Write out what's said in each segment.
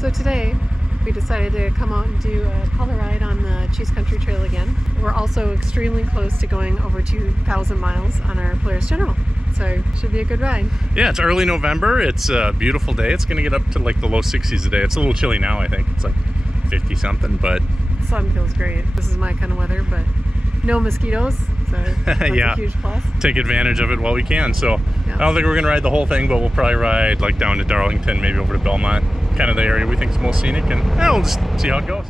So today we decided to come out and do a color ride on the Cheese Country Trail again. We're also extremely close to going over 2,000 miles on our Polaris General. So it should be a good ride. Yeah, it's early November. It's a beautiful day. It's going to get up to like the low 60s a day. It's a little chilly now, I think. It's like 50 something, but The sun feels great. This is my kind of weather, but no mosquitoes, so that's yeah, a huge plus. Take advantage of it while we can. So Yeah. I don't think we're going to ride the whole thing, but we'll probably ride like down to Darlington, maybe over to Belmont, kind of the area we think is most scenic, and we'll just see how it goes.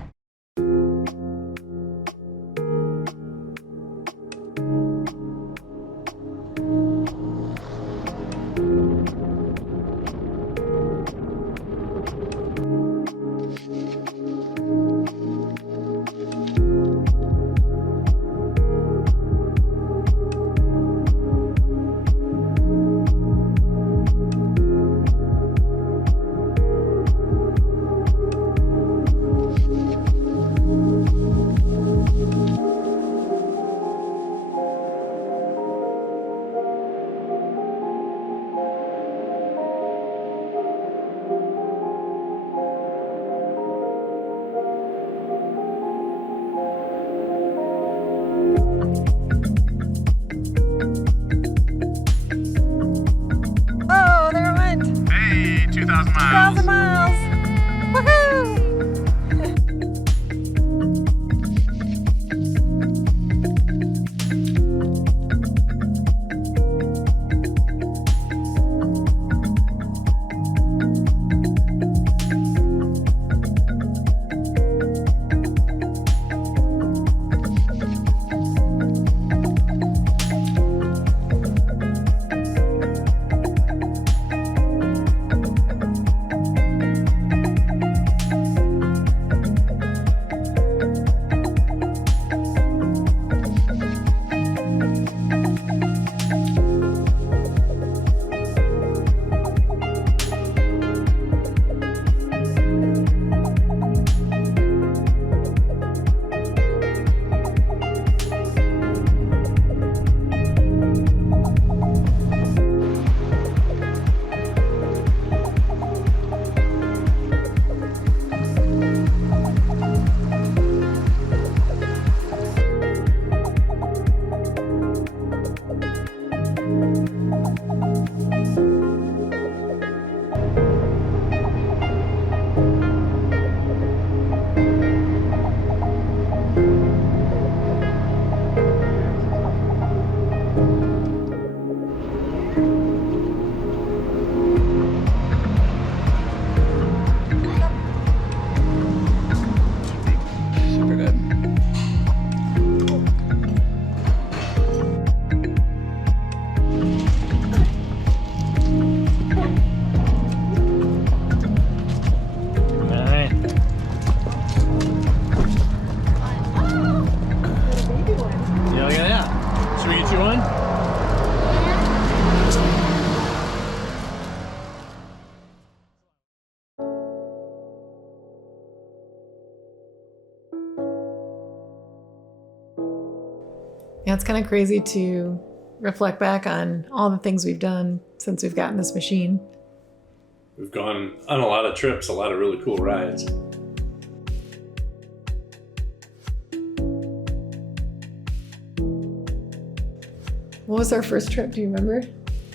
Oh, there it went! Hey, 2,000 miles. 2,000 miles! Woohoo! Super good. Alright. Yeah, look at that. Should we get you one? Yeah, it's kind of crazy to reflect back on all the things we've done since we've gotten this machine. We've gone on a lot of trips, a lot of really cool rides. What was our first trip? Do you remember?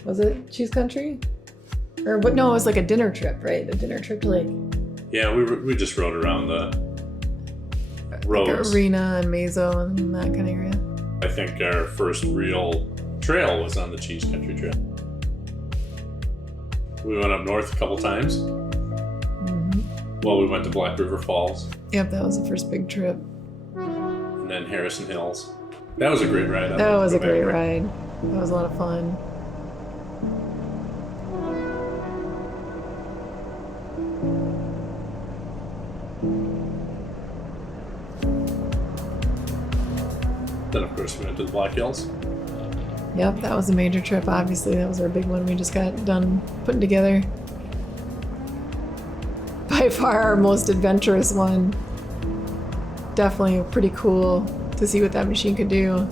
Was it Cheese Country? Or what? No, it was like a dinner trip, right? A dinner trip to like Yeah, we just rode around the roads. Arena and Mazo and that kind of area. I think our first real trail was on the Cheese Country Trail. We went up north a couple times. Well, we went to Black River Falls Yep, that was the first big trip. and then Harrison Hills. That was a great ride. I'd That love was to a go great back. ride. That was a lot of fun. Then, of course, we went to the Black Hills. Yep, that was a major trip. Obviously, that was our big one we just got done putting together. By far our most adventurous one. Definitely pretty cool to see what that machine could do.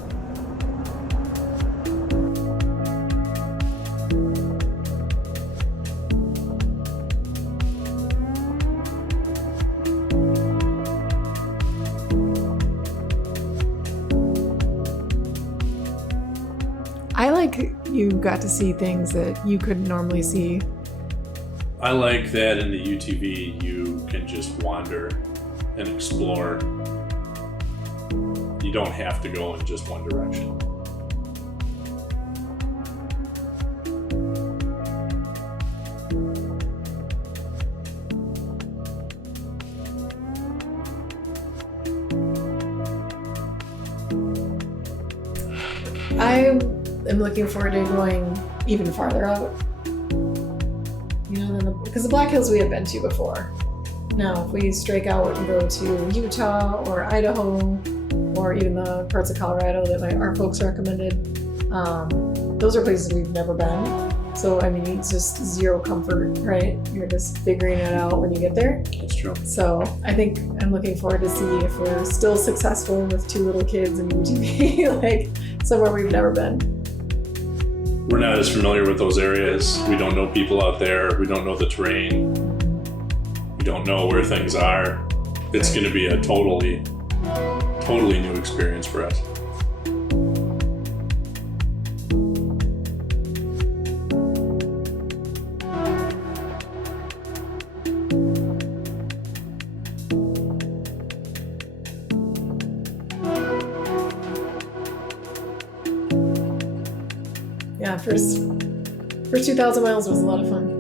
like you got to see things that you couldn't normally see. I like that in the UTV you can just wander and explore. You don't have to go in just one direction. I am looking forward to going even farther out. You know, because the Black Hills we have been to before. Now, if we strike out and go to Utah or Idaho, or even the parts of Colorado that our folks recommended, those are places we've never been. So, I mean, it's just zero comfort, right? You're just figuring it out when you get there. That's true. So, I think I'm looking forward to see if we're still successful with 2 little kids and UTV, like somewhere we've never been. We're not as familiar with those areas. We don't know people out there. We don't know the terrain. We don't know where things are. It's going to be a totally new experience for us. Yeah, first 2,000 miles was a lot of fun.